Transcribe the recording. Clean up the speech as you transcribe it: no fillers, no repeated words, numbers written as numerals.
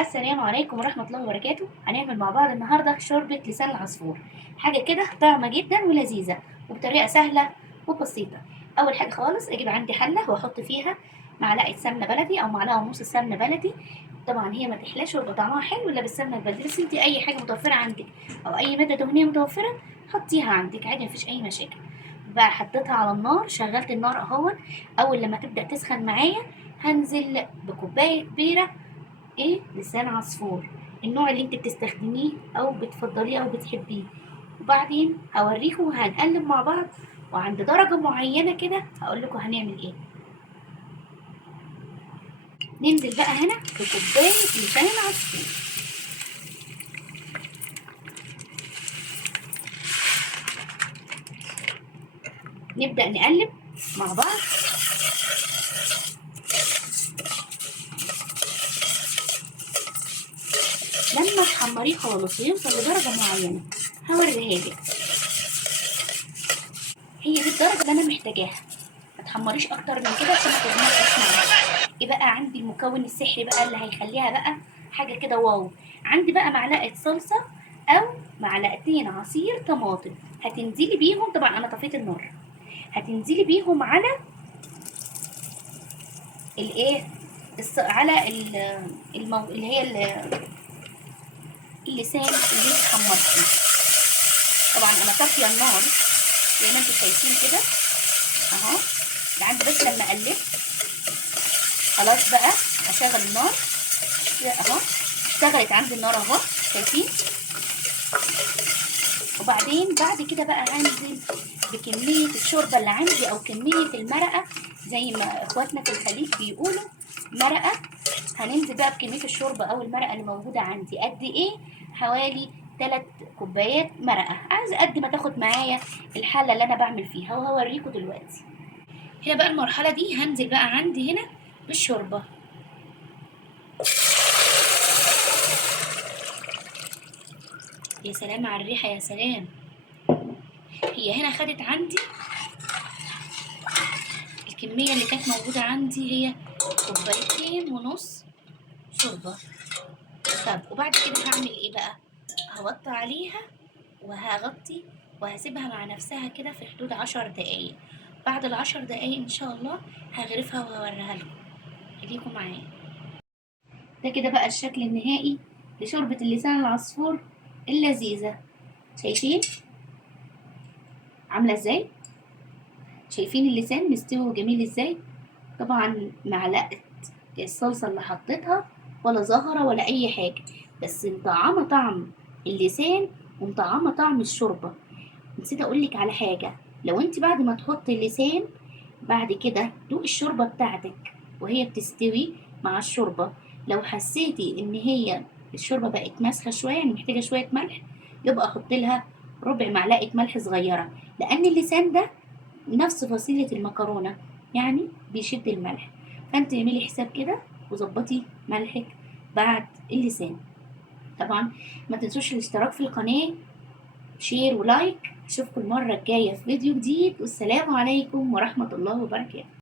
السلام عليكم ورحمة الله وبركاته. هنعمل مع بعض النهاردة شوربة لسان العصفور. حاجة كده طعمة جدا ولذيذة وبطريقة سهلة وبسيطة. أول حاجة خالص أجيب عندي حلة وأحط فيها معلقة سمنة بلدي أو معلقة ونص سمنة بلدي. طبعا هي ما تحلاش ويبقى طعمها حلو إلا بالسمنة البلدي، بس انت أي حاجة متوفرة عندك أو أي مادة دهنية متوفرة حطيها عندك عادي، مفيش أي مشاكل. بقى حطيتها على النار، شغلت النار أهون. أول لما تبدأ تسخن معايا هنزل بكوباية كبيرة لسان عصفور، النوع اللي انت بتستخدميه او بتفضليه او بتحبيه. وبعدين هوريكم وهنقلب مع بعض، وعند درجة معينة كده هقول لكم هنعمل ايه. ننزل بقى هنا بكوباية لسان عصفور، نبدأ نقلب مع بعض. لما تحمريه خالص ويوصل لدرجة معينة هوريها لك، هي دي الدرجة اللي انا محتاجاها. ما تحمريش اكتر من كده عشان ما تغمقش معاكي. ايه بقى عندي المكون السحري بقى اللي هيخليها بقى حاجه كده واو. عندي بقى معلقه صلصه او معلقتين عصير طماطم، هتنزلي بيهم. طبعا انا طفيت النار. هتنزلي بيهم على الايه على اللي هي اللسان اللي انت حمرتيه. طبعا انا طافيه النار زي ما انتم شايفين كده اهو. عندي بس لما قلبت خلاص بقى هشغل النار اهو. اشتغلت عندي النار اهو، شايفين. وبعدين بعد كده بقى هنزل بكمية الشوربة اللي عندي او كمية المرقة، زي ما اخواتنا في الخليج بيقولوا مرقة. هننزل بقى بكمية الشوربة او المرقة اللي موجودة عندي قد ايه؟ حوالي 3 كوبايات مرقة، عايز قد ما تاخد معايا الحلة اللي انا بعمل فيها، وهوريكم دلوقتي. هنا بقى المرحلة دي هنزل بقى عندي هنا بالشوربة. يا سلام على الريحة، يا سلام. هي هنا خدت عندي الكمية اللي كانت موجودة عندي هي 2.5 كوبايات شوربة. طب وبعد كده هعمل ايه بقى؟ هوطي عليها وهغطي وهسيبها مع نفسها كده في حدود 10 دقايق. بعد ال10 دقايق ان شاء الله هغرفها وهوريها لكم. خليكم معايا. ده كده بقى الشكل النهائي لشوربة اللسان العصفور اللذيذة. شايفين عاملة ازاي؟ شايفين اللسان مستوي وجميل ازاي؟ طبعا معلقة الصلصة اللي حطيتها ولا زهرة ولا أي حاجة، بس مطعمة طعم اللسان ومطعمة طعم الشوربة. نسيت أقولك على حاجة، لو انت بعد ما تحطي اللسان بعد كده دوق الشوربة بتاعتك وهي بتستوي مع الشوربة، لو حسيتي ان هي الشوربة بقت ماسخة شوية يعني محتاجة شوية ملح، يبقى احط لها ربع معلقة ملح صغيرة، لأن اللسان ده نفس فصيلة المكرونة يعني بيشد الملح. فانت اعملي حساب كده وظبطي ملحك بعد اللسان. طبعا ما تنسوش الاشتراك في القناة، شير ولايك. اشوفكم المرة الجاية في فيديو جديد، والسلام عليكم ورحمة الله وبركاته.